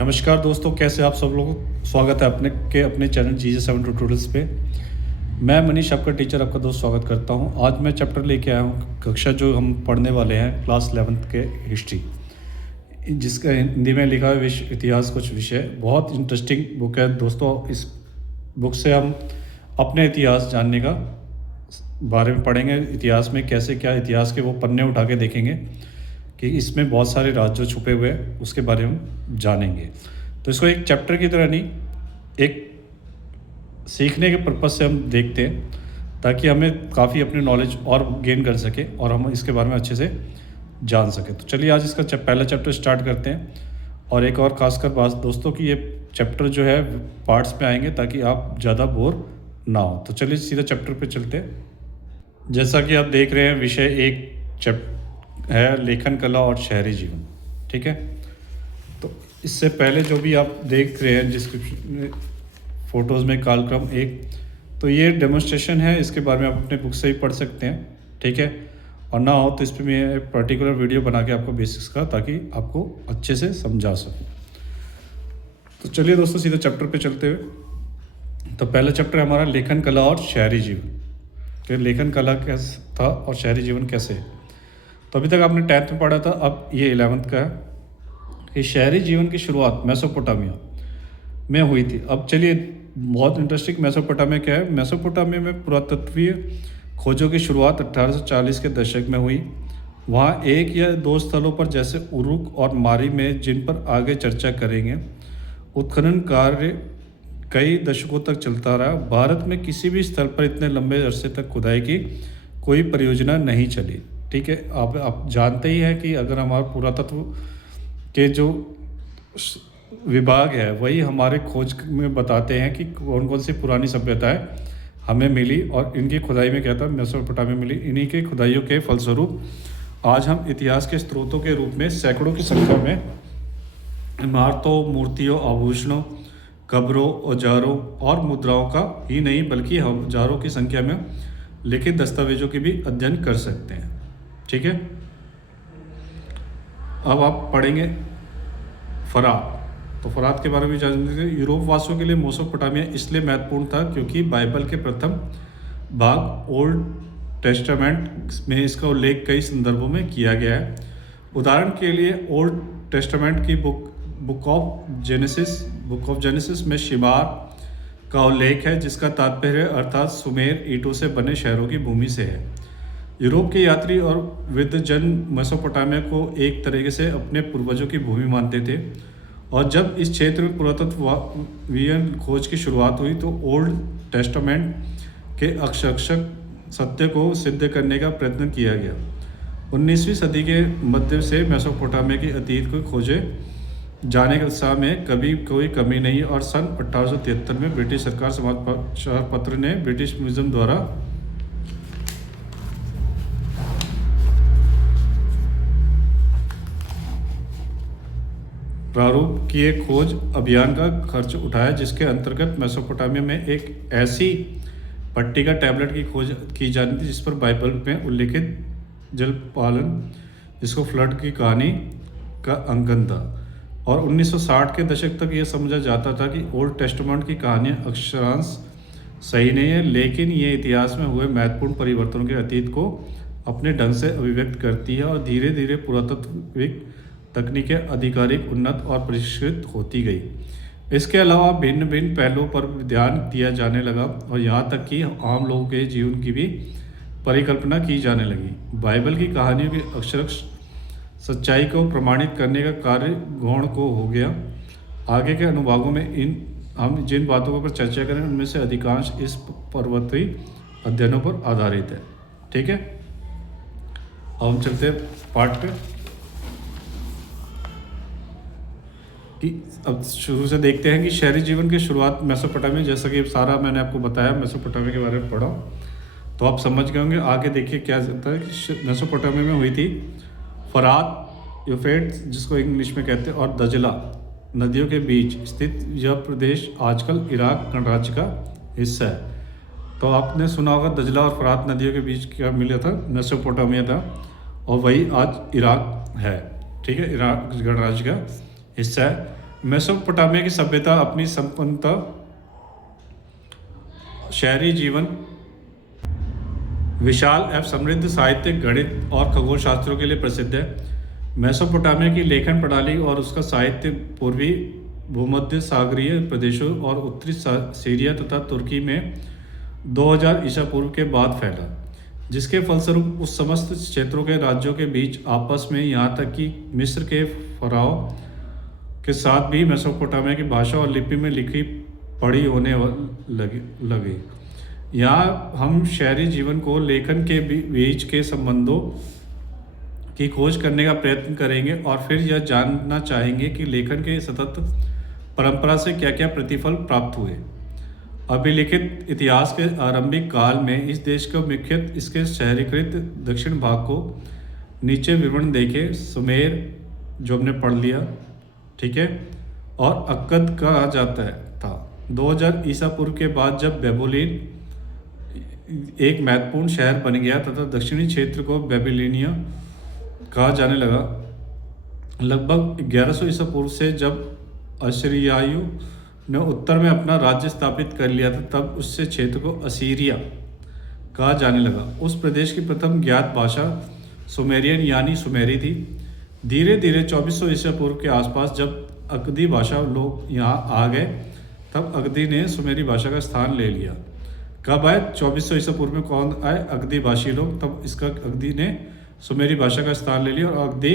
नमस्कार दोस्तों, कैसे आप सब लोग। स्वागत है अपने चैनल GJ7 ट्यूटोरियल्स पे। मैं मनीष, आपका टीचर, आपका दोस्त स्वागत करता हूं। आज मैं चैप्टर लेके आया हूं, कक्षा जो हम पढ़ने वाले हैं क्लास 11th के हिस्ट्री, जिसका हिंदी में लिखा है विश्व इतिहास कुछ विषय। बहुत इंटरेस्टिंग बुक है दोस्तों। इस बुक से हम अपने इतिहास जानने का बारे में पढ़ेंगे। इतिहास में कैसे क्या इतिहास के वो पन्ने उठा के देखेंगे कि इसमें बहुत सारे राज जो छुपे हुए हैं उसके बारे में हम जानेंगे। तो इसको एक चैप्टर की तरह नहीं, एक सीखने के पर्पज़ से हम देखते हैं, ताकि हमें काफ़ी अपनी नॉलेज और गेन कर सके और हम इसके बारे में अच्छे से जान सके। तो चलिए आज इसका पहला चैप्टर स्टार्ट करते हैं। और एक और खासकर बात दोस्तों कि ये चैप्टर जो है पार्ट्स में आएंगे ताकि आप ज़्यादा बोर ना हो। तो चलिए सीधा चैप्टर पे चलते हैं। जैसा कि आप देख रहे हैं, विषय एक है लेखन कला और शहरी जीवन। ठीक है, तो इससे पहले जो भी आप देख रहे हैं डिस्क्रिप्शन फोटोज़ में कालक्रम एक, तो ये डेमोन्स्ट्रेशन है। इसके बारे में आप अपने बुक से ही पढ़ सकते हैं। ठीक है, और ना हो तो इस पर मैं पर्टिकुलर वीडियो बना के आपको बेसिक्स का, ताकि आपको अच्छे से समझा सकूँ। तो चलिए दोस्तों सीधा चैप्टर पे चलते हुए। तो पहला चैप्टर है हमारा लेखन कला और शहरी जीवन। तो लेखन कला कैसे था और शहरी जीवन कैसे है। तो अभी तक आपने 10th में पढ़ा था, अब ये 11th का है कि शहरी जीवन की शुरुआत मेसोपोटामिया में हुई थी। अब चलिए, बहुत इंटरेस्टिंग मेसोपोटामिया क्या है। मेसोपोटामिया में पुरातत्वीय खोजों की शुरुआत 1840 के दशक में हुई। वहाँ एक या दो स्थलों पर, जैसे उरुक और मारी में, जिन पर आगे चर्चा करेंगे, उत्खनन कार्य कई दशकों तक चलता रहा। भारत में किसी भी स्थल पर इतने लंबे अरसे तक खुदाई की कोई परियोजना नहीं चली। ठीक है, आप जानते ही हैं कि अगर हमारा पुरातत्व के जो विभाग है वही हमारे खोज में बताते हैं कि कौन कौन सी पुरानी सभ्यताएं हमें मिली और इनकी खुदाई में क्या था, मेसोपोटामिया मिली। इन्हीं के खुदाइयों के फलस्वरूप आज हम इतिहास के स्रोतों के रूप में सैकड़ों की संख्या में इमारतों, मूर्तियों, आभूषणों, कब्रों, औजारों और मुद्राओं का ही नहीं, बल्कि हजारों की संख्या में लिखित दस्तावेजों की भी अध्ययन कर सकते हैं। ठीक है, अब आप पढ़ेंगे फरात। तो फरात के बारे में जानेंगे। यूरोप वासियों के लिए मेसोपोटामिया इसलिए महत्वपूर्ण था क्योंकि बाइबल के प्रथम भाग ओल्ड टेस्टामेंट में इसका उल्लेख कई संदर्भों में किया गया है। उदाहरण के लिए ओल्ड टेस्टामेंट की बुक ऑफ जेनेसिस में शिमार का उल्लेख है, जिसका तात्पर्य अर्थात सुमेर ईंटों से बने शहरों की भूमि से है। यूरोप के यात्री और विद्वजन मेसोपोटामिया को एक तरीके से अपने पूर्वजों की भूमि मानते थे, और जब इस क्षेत्र में पुरातत्वीय खोज की शुरुआत हुई तो ओल्ड टेस्टामेंट के अक्षरशः सत्य को सिद्ध करने का प्रयत्न किया गया। 19वीं सदी के मध्य से मेसोपोटामिया के अतीत को खोजे जाने के उत्साह में कभी कोई कमी नहीं, और सन 1873 में ब्रिटिश सरकार समाचार पत्र ने ब्रिटिश म्यूजियम द्वारा प्रारूप किए खोज अभियान का खर्च उठाया, जिसके अंतर्गत मेसोपोटामिया में एक ऐसी पट्टिका टैबलेट की खोज की जानी थी जिस पर बाइबल में उल्लेखित जल पालन, जिसको फ्लड की कहानी का अंकन था। और 1960 के दशक तक यह समझा जाता था कि ओल्ड टेस्टामेंट की कहानियाँ अक्षरांश सही नहीं है, लेकिन ये इतिहास में हुए महत्वपूर्ण परिवर्तनों के अतीत को अपने ढंग से अभिव्यक्त करती है, और धीरे धीरे पुरातत्विक तकनीकें आधिकारिक, उन्नत और परिष्कृत होती गई। इसके अलावा भिन्न भिन्न पहलुओं पर ध्यान दिया जाने लगा, और यहाँ तक कि आम लोगों के जीवन की भी परिकल्पना की जाने लगी। बाइबल की कहानियों की अक्षरश सच्चाई को प्रमाणित करने का कार्य गौण को हो गया। आगे के अनुभागों में हम जिन बातों पर चर्चा करें उनमें से अधिकांश इस पर्वतीय अध्ययनों पर आधारित है। ठीक है, अब हम चलते हैं पार्ट पे। अब शुरू से देखते हैं कि शहरी जीवन की शुरुआत मेसोपोटामिया, जैसा कि सारा मैंने आपको बताया मेसोपोटामिया के बारे में पढ़ा, तो आप समझ गए होंगे। आगे देखिए क्या होता है कि मेसोपोटामिया में हुई थी फरात, यूफ्रेट्स जिसको इंग्लिश में कहते हैं, और दजला नदियों के बीच स्थित यह प्रदेश आजकल इराक गणराज्य का हिस्सा है। तो आपने सुना होगा दजला और फरात नदियों के बीच क्या मिला था, मेसोपोटामिया था, और वही आज इराक है। ठीक है, इराक गणराज्य का हिस्सा है। मेसोपोटामिया की सभ्यता अपनी संपन्नता, शहरी जीवन, विशाल एवं समृद्ध साहित्य, गणित और खगोल शास्त्रों के लिए प्रसिद्ध है। मेसोपोटामिया की लेखन प्रणाली और उसका साहित्य पूर्वी भूमध्य सागरीय प्रदेशों और उत्तरी सीरिया तथा तुर्की में 2000 ईसा पूर्व के बाद फैला, जिसके फलस्वरूप उस समस्त क्षेत्रों के राज्यों के बीच आपस में, यहाँ तक कि मिस्र के फराओ के साथ भी मेसोपोटामिया की भाषा और लिपि में लिखी पढ़ी होने लगी। यहाँ हम शहरी जीवन को लेखन के बीच के संबंधों की खोज करने का प्रयत्न करेंगे और फिर यह जानना चाहेंगे कि लेखन के सतत परंपरा से क्या क्या प्रतिफल प्राप्त हुए। अभिलिखित इतिहास के आरंभिक काल में इस देश को मुख्यतः इसके शहरीकृत दक्षिण भाग को नीचे विवरण देखे सुमेर, जो हमने पढ़ लिया, ठीक है, और अक्कद कहा जाता है था। 2000 ईसा पूर्व के बाद जब बेबीलोन एक महत्वपूर्ण शहर बन गया तथा दक्षिणी क्षेत्र को बेबीलोनिया कहा जाने लगा, लगभग 1100 ईसा पूर्व से जब असीरियाइयों ने उत्तर में अपना राज्य स्थापित कर लिया था, तब उससे क्षेत्र को असीरिया कहा जाने लगा। उस प्रदेश की प्रथम ज्ञात भाषा सुमेरियन यानी सुमेरी थी। धीरे धीरे 2400 ईसा पूर्व के आसपास जब अकदी भाषा लोग यहाँ आ गए, तब अकदी ने सुमेरी भाषा का स्थान ले लिया। कब आए? 2400 ईसा पूर्व में कौन आए? अकदी भाषी लोग। तब इसका अकदी ने सुमेरी भाषा का स्थान ले लिया और अकदी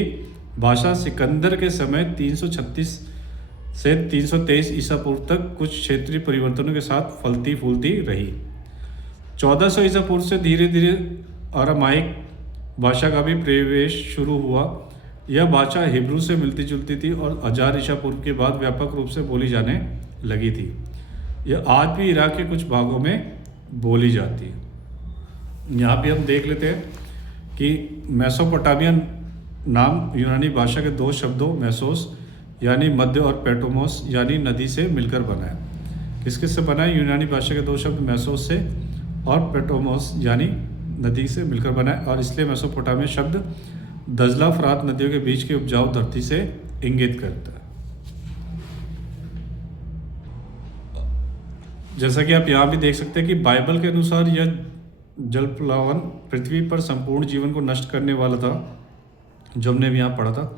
भाषा सिकंदर के समय 336 से 323 ईसा पूर्व तक कुछ क्षेत्रीय परिवर्तनों के साथ फलती फूलती रही। 1400 ईसा पूर्व से धीरे धीरे अरामाइक भाषा का भी प्रवेश शुरू हुआ। यह भाषा हिब्रू से मिलती जुलती थी और 1000 ईसा पूर्व के बाद व्यापक रूप से बोली जाने लगी थी। यह आज भी इराक के कुछ भागों में बोली जाती है। यहाँ भी हम देख लेते हैं कि मेसोपोटामिया नाम यूनानी भाषा के दो शब्दों मेसोस यानी मध्य और पेटोमोस यानी नदी से मिलकर बना है। किस किस से बना है? यूनानी भाषा के दो शब्द मेसोस से और पेटोमोस यानी नदी से मिलकर बना है, और इसलिए मेसोपोटामिया शब्द दजला फरात नदियों के बीच की उपजाऊ धरती से इंगित करता है। जैसा कि आप यहाँ भी देख सकते हैं कि बाइबल के अनुसार यह जलप्लावन पृथ्वी पर संपूर्ण जीवन को नष्ट करने वाला था, जो हमने भी यहाँ पढ़ा था।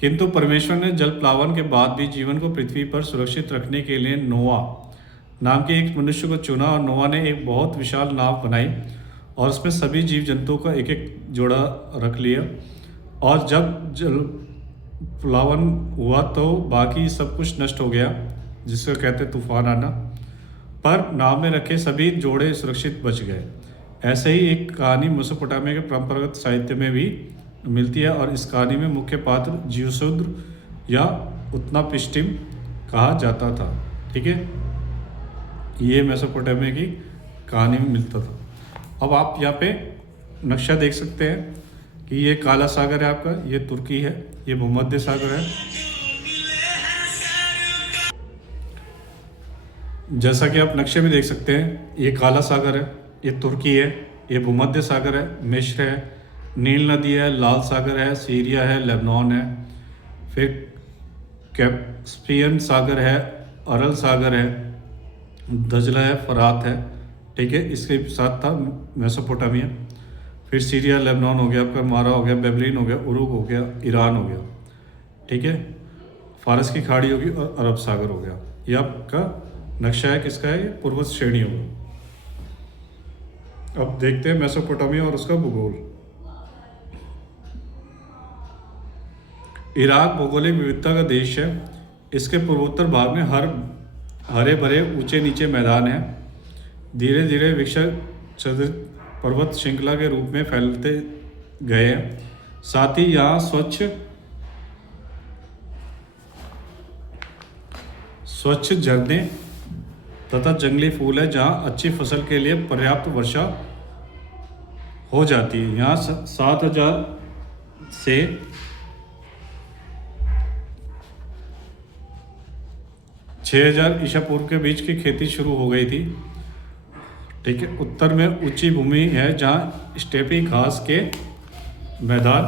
किंतु परमेश्वर ने जलप्लावन के बाद भी जीवन को पृथ्वी पर सुरक्षित रखने के लिए नोआ नाम के एक मनुष्य को चुना, और नोआ ने एक बहुत विशाल नाव बनाई और उसमें सभी जीव जंतुओं का एक एक जोड़ा रख लिया। और जब जलप्लावन हुआ तो बाकी सब कुछ नष्ट हो गया, जिसको कहते तूफान आना, पर नाव में रखे सभी जोड़े सुरक्षित बच गए। ऐसे ही एक कहानी मेसोपोटामिया के परंपरागत साहित्य में भी मिलती है, और इस कहानी में मुख्य पात्र जियोसुद्र या उत्नापिष्टिम कहा जाता था। ठीक है, ये मेसोपोटामिया की कहानी में मिलता था। अब आप यहाँ पे नक्शा देख सकते हैं कि ये काला सागर है आपका, ये तुर्की है, ये भूमध्य सागर है। जैसा कि आप नक्शे में देख सकते हैं, ये काला सागर है, ये तुर्की है, ये भूमध्य सागर है, मिस्र है, नील नदी है, लाल सागर है, सीरिया है, लेबनान है, फिर कैस्पियन सागर है, अरल सागर है, दजला है, फरात है। ठीक है, इसके साथ था मेसोपोटामिया। फिर सीरिया, लेबनान हो गया आपका, मारा हो गया, बेबलीन हो गया, उरुग हो गया, ईरान हो गया। ठीक है, फारस की खाड़ी होगी और अरब सागर हो गया। ये आपका नक्शा है, किसका है? ये पूर्वज श्रेणी होगा। अब देखते हैं मेसोपोटामिया और उसका भूगोल। इराक भौगोलिक विविधता का देश है। इसके पूर्वोत्तर भाग में हरे भरे ऊंचे नीचे मैदान हैं, धीरे धीरे विकसित पर्वत श्रृंखला के रूप में फैलते गए हैं। साथ ही यहाँ स्वच्छ झरने तथा जंगली फूल है, जहाँ अच्छी फसल के लिए पर्याप्त वर्षा हो जाती है। यहाँ 7000 से 6000 ईसा पूर्व के बीच की खेती शुरू हो गई थी। ठीक है, उत्तर में ऊंची भूमि है जहाँ स्टेपी घास के मैदान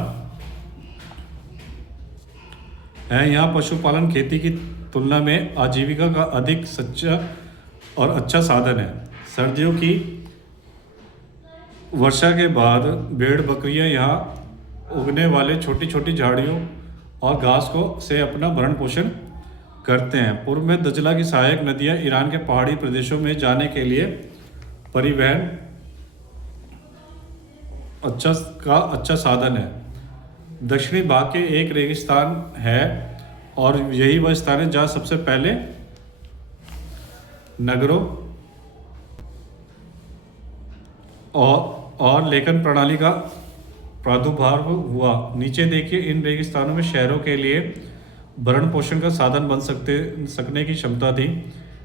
है। यहाँ पशुपालन खेती की तुलना में आजीविका का अधिक सच्चा और अच्छा साधन है। सर्दियों की वर्षा के बाद भेड़ बकरियां यहाँ उगने वाले छोटी छोटी झाड़ियों और घास को से अपना भरण पोषण करते हैं। पूर्व में दजला की सहायक नदियां ईरान के पहाड़ी प्रदेशों में जाने के लिए परिवहन अच्छा साधन है। दक्षिणी भाग के एक रेगिस्तान है और यही वह स्थान है जहाँ सबसे पहले नगरों और लेखन प्रणाली का प्रादुर्भाव हुआ। नीचे देखिए, इन रेगिस्तानों में शहरों के लिए भरण पोषण का साधन बन सकने की क्षमता थी,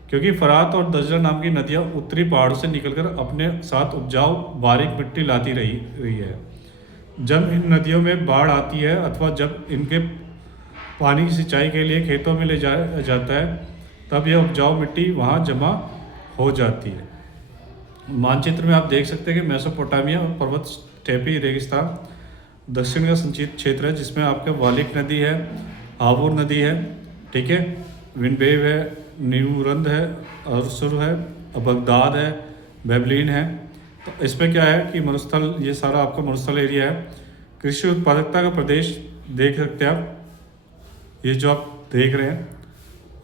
क्योंकि फरात और दजला नाम की नदियाँ उत्तरी पहाड़ों से निकलकर अपने साथ उपजाऊ बारीक मिट्टी लाती रही है। जब इन नदियों में बाढ़ आती है अथवा जब इनके पानी की सिंचाई के लिए खेतों में ले जाया जाता है, तब यह उपजाऊ मिट्टी वहाँ जमा हो जाती है। मानचित्र में आप देख सकते हैं कि मेसोपोटामिया और पर्वत स्टेपी रेगिस्तान दक्षिण का संचित क्षेत्र है, जिसमें आपका वालिक नदी है, हावूर नदी है, ठीक है, विनबेव है, न्यूरंद है, अरसुर है, बगदाद है, बेबलीन है। तो इसमें क्या है कि मरुस्थल, ये सारा आपका मरुस्थल एरिया है। कृषि उत्पादकता का प्रदेश देख सकते हैं आप, ये जो आप देख रहे हैं,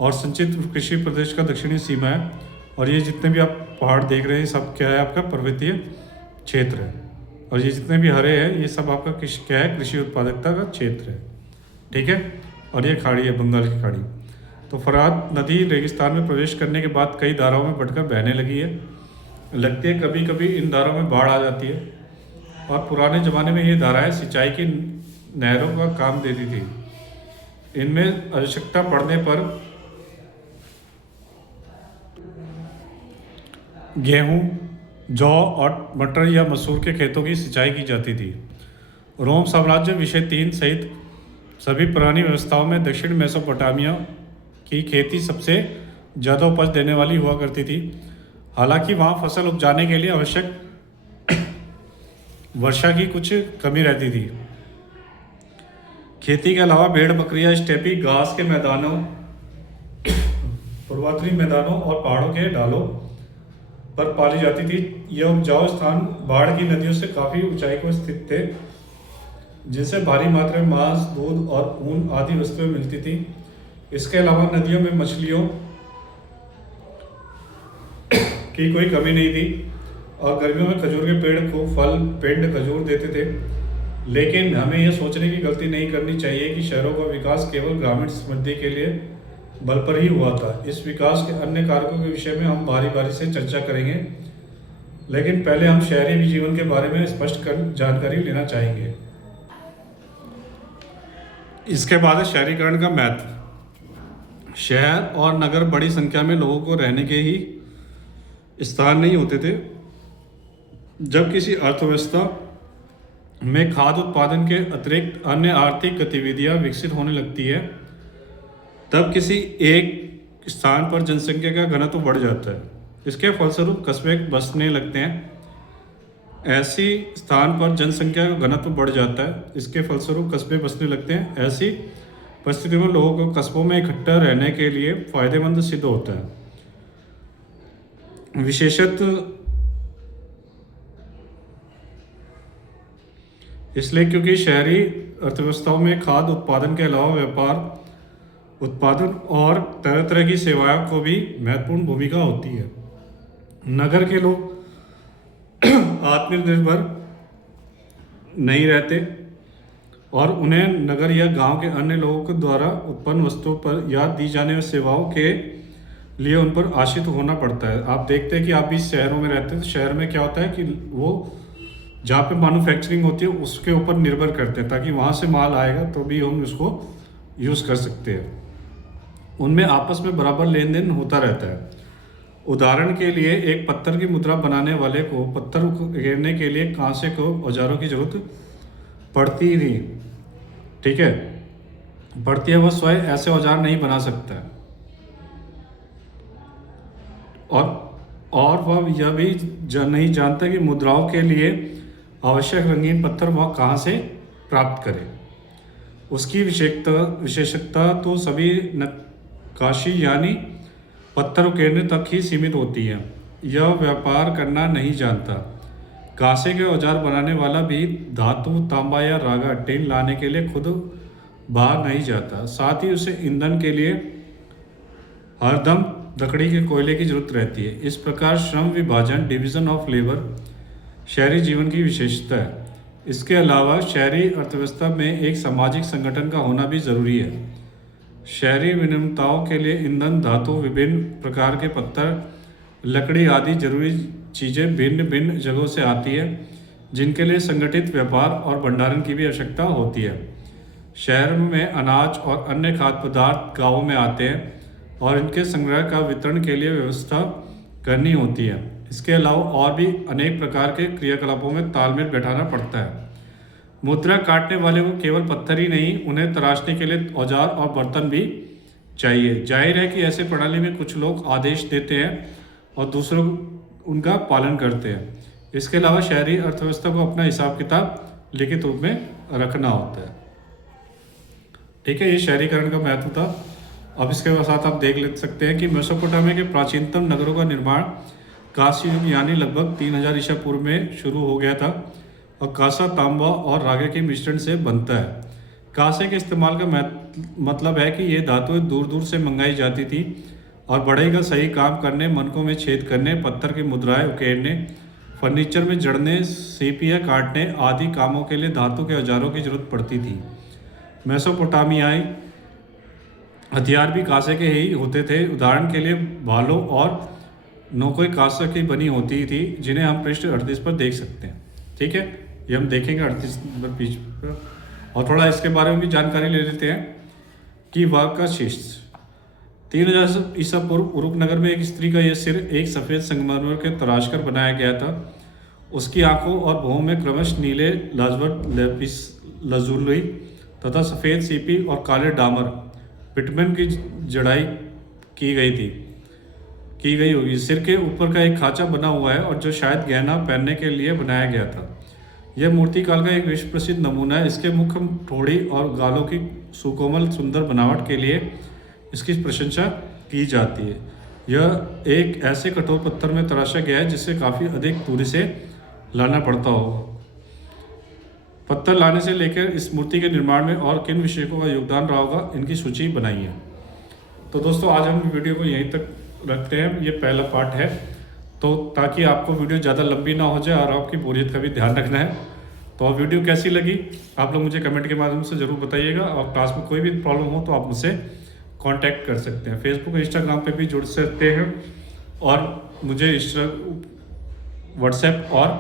और संचित कृषि प्रदेश का दक्षिणी सीमा है। और ये जितने भी आप पहाड़ देख रहे हैं सब क्या है, आपका पर्वतीय क्षेत्र है। और ये जितने भी हरे हैं ये सब आपका क्या है, कृषि उत्पादकता का क्षेत्र है, ठीक है। और ये खाड़ी है, बंगाल की खाड़ी। तो फरात नदी रेगिस्तान में प्रवेश करने के बाद कई धाराओं में बढ़कर बहने लगी है। लगती है कभी कभी इन धाराओं में बाढ़ आ जाती है, और पुराने ज़माने में ये धाराएं सिंचाई की नहरों का काम देती थी। इनमें आवश्यकता पड़ने पर गेहूं, जौ और मटर या मसूर के खेतों की सिंचाई की जाती थी। रोम साम्राज्य विषय 3 सहित सभी पुरानी व्यवस्थाओं में दक्षिण मेसोपोटामिया की खेती सबसे ज़्यादा उपज देने वाली हुआ करती थी। हालांकि वहाँ फसल उपजाने के लिए आवश्यक वर्षा की कुछ कमी रहती थी। खेती के अलावा भेड़ बकरियां स्टेपी घास के मैदानों, पर्वतीय मैदानों और पहाड़ों के ढालों पर पाली जाती थी। यह उपजाऊ स्थान बाढ़ की नदियों से काफ़ी ऊंचाई पर स्थित थे, जिनसे भारी मात्रा में मांस, दूध और ऊन आदि वस्तुएं मिलती थी। इसके अलावा नदियों में मछलियों की कोई कमी नहीं थी, और गर्मियों में खजूर के पेड़ को फल पेड़ खजूर देते थे। लेकिन हमें यह सोचने की गलती नहीं करनी चाहिए कि शहरों का विकास केवल ग्रामीण समृद्धि के लिए बल पर ही हुआ था। इस विकास के अन्य कारकों के विषय में हम बारी से चर्चा करेंगे, लेकिन पहले हम शहरी जीवन के बारे में स्पष्ट जानकारी लेना चाहेंगे। इसके बाद है शहरीकरण का महत्व। शहर और नगर बड़ी संख्या में लोगों को रहने के ही स्थान नहीं होते थे। जब किसी अर्थव्यवस्था में खाद्य उत्पादन के अतिरिक्त अन्य आर्थिक गतिविधियां विकसित होने लगती है, तब किसी एक स्थान पर जनसंख्या का घनत्व बढ़ जाता है। इसके फलस्वरूप कस्बे बसने लगते हैं। ऐसी स्थान पर जनसंख्या का घनत्व बढ़ जाता है, इसके फलस्वरूप कस्बे बसने लगते हैं। ऐसी परिस्थितियों में लोगों को कस्बों में इकट्ठा रहने के लिए फायदेमंद सिद्ध होता है। विशेषतः इसलिए क्योंकि शहरी अर्थव्यवस्थाओं में खाद्य उत्पादन के अलावा व्यापार उत्पादन और तरह तरह की सेवाओं को भी महत्वपूर्ण भूमिका होती है। नगर के लोग आत्मनिर्भर नहीं रहते और उन्हें नगर या गांव के अन्य लोगों के द्वारा उत्पन्न वस्तुओं पर या दी जाने वाली सेवाओं के लिए उन पर आश्रित होना पड़ता है। आप देखते हैं कि आप भी शहरों में रहते हैं, तो शहर में क्या होता है कि वो जहाँ पे मैन्युफैक्चरिंग होती है उसके ऊपर निर्भर करते हैं, ताकि वहाँ से माल आएगा तो भी हम उसको यूज़ कर सकते हैं। उनमें आपस में बराबर लेन देन होता रहता है। उदाहरण के लिए एक पत्थर की मुद्रा बनाने वाले को पत्थर घेरने के लिए कांसे को औजारों की जरूरत पड़ती नहीं, ठीक है, पड़ती है। वह स्वयं ऐसे औजार नहीं बना सकता है, और वह यह भी नहीं जानता कि मुद्राओं के लिए आवश्यक रंगीन पत्थर वह कहाँ से प्राप्त करे। उसकी विशेषता तो सभी नक्काशी यानी पत्थर उकेरने तक ही सीमित होती है। यह व्यापार करना नहीं जानता। कांसे के औजार बनाने वाला भी धातु, तांबा या रागा टिन लाने के लिए खुद बाहर नहीं जाता। साथ ही उसे ईंधन के लिए हरदम लकड़ी के कोयले की जरूरत रहती है। इस प्रकार श्रम विभाजन, डिवीजन ऑफ लेबर, शहरी जीवन की विशेषता है। इसके अलावा शहरी अर्थव्यवस्था में एक सामाजिक संगठन का होना भी जरूरी है। शहरी विनिर्माताओं के लिए ईंधन, धातु, विभिन्न प्रकार के पत्थर, लकड़ी आदि जरूरी चीज़ें भिन्न भिन्न जगहों से आती है, जिनके लिए संगठित व्यापार और भंडारण की भी आवश्यकता होती है। शहरों में अनाज और अन्य खाद्य पदार्थ गांवों में आते हैं और इनके संग्रह का वितरण के लिए व्यवस्था करनी होती है। इसके अलावा और भी अनेक प्रकार के क्रियाकलापों में तालमेल बैठाना पड़ता है। मुद्रा काटने वाले को केवल पत्थर ही नहीं, उन्हें तराशने के लिए औजार और बर्तन भी चाहिए। जाहिर है कि ऐसे प्रणाली में कुछ लोग आदेश देते हैं और दूसरों उनका पालन करते हैं। इसके अलावा शहरी अर्थव्यवस्था को अपना हिसाब किताब लिखित रूप में रखना होता है। ठीक है, ये शहरीकरण का महत्व था। अब इसके साथ आप देख ले सकते हैं कि मेसोपोटामिया के प्राचीनतम नगरों का निर्माण कांस्य युग यानी लगभग 3000 ईसा पूर्व में शुरू हो गया था और कांसा, तांबा और रागे के मिश्रण से बनता है। कांसे के इस्तेमाल का मतलब है कि ये धातुएं दूर दूर से मंगाई जाती थी और बढ़ई का सही काम करने, मनकों में छेद करने, पत्थर की मुद्राएं उकेरने, फर्नीचर में जड़ने, सीपियाँ काटने आदि कामों के लिए धातु के औजारों की जरूरत पड़ती थी। मेसोपोटामियाई हथियार भी कांसे के ही होते थे। उदाहरण के लिए भालों और नौकों कांसे की बनी होती थी, जिन्हें हम पृष्ठ 38 पर देख सकते हैं। ठीक है, ये हम देखेंगे 38 पर पीछे पर। और थोड़ा इसके बारे में भी जानकारी ले लेते हैं कि वह का शीर्ष 3000 ईसा पूर्व उरुक नगर में एक स्त्री का यह सिर एक सफ़ेद संगमरमर के तराश कर बनाया गया था। उसकी आंखों और भौं में क्रमश नीले लाजवट लेपिस लजुली तथा सफ़ेद सीपी और काले डामर बिटमन की जड़ाई की गई होगी। सिर के ऊपर का एक खांचा बना हुआ है और जो शायद गहना पहनने के लिए बनाया गया था। यह मूर्तिकाल का एक विश्व प्रसिद्ध नमूना है। इसके मुख, ठोड़ी और गालों की सुकोमल सुंदर बनावट के लिए इसकी प्रशंसा की जाती है। यह एक ऐसे कठोर पत्थर में तराशा गया है जिससे काफ़ी अधिक दूरी से लाना पड़ता होगा। पत्थर लाने से लेकर इस मूर्ति के निर्माण में और किन विषयों का योगदान रहा होगा, इनकी सूची बनाई है। तो दोस्तों, आज हम वीडियो को यहीं तक रखते हैं। ये पहला पार्ट है, तो ताकि आपको वीडियो ज़्यादा लंबी ना हो जाए और आपकी बोरियत का भी ध्यान रखना है। तो वीडियो कैसी लगी आप लोग मुझे कमेंट के माध्यम से ज़रूर बताइएगा। और क्लास में कोई भी प्रॉब्लम हो तो आप मुझसे कांटेक्ट कर सकते हैं। फेसबुक और इंस्टाग्राम पे भी जुड़ सकते हैं और मुझे व्हाट्सएप और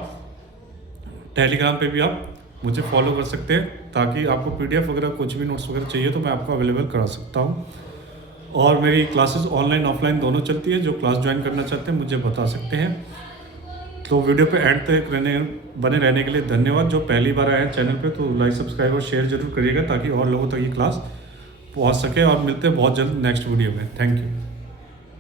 टेलीग्राम पे भी आप मुझे फॉलो कर सकते हैं, ताकि आपको PDF वगैरह कुछ भी नोट्स वगैरह चाहिए तो मैं आपको अवेलेबल करा सकता हूँ। और मेरी क्लासेस ऑनलाइन ऑफलाइन दोनों चलती है। जो क्लास ज्वाइन करना चाहते हैं मुझे बता सकते हैं। तो वीडियो पे एंड तक बने रहने के लिए धन्यवाद। जो पहली बार आए हैं चैनल पे तो लाइक, सब्सक्राइब और शेयर जरूर करिएगा, ताकि और लोगों तक ये क्लास पहुँच सके। और मिलते हैं बहुत जल्द नेक्स्ट वीडियो में। Thank you.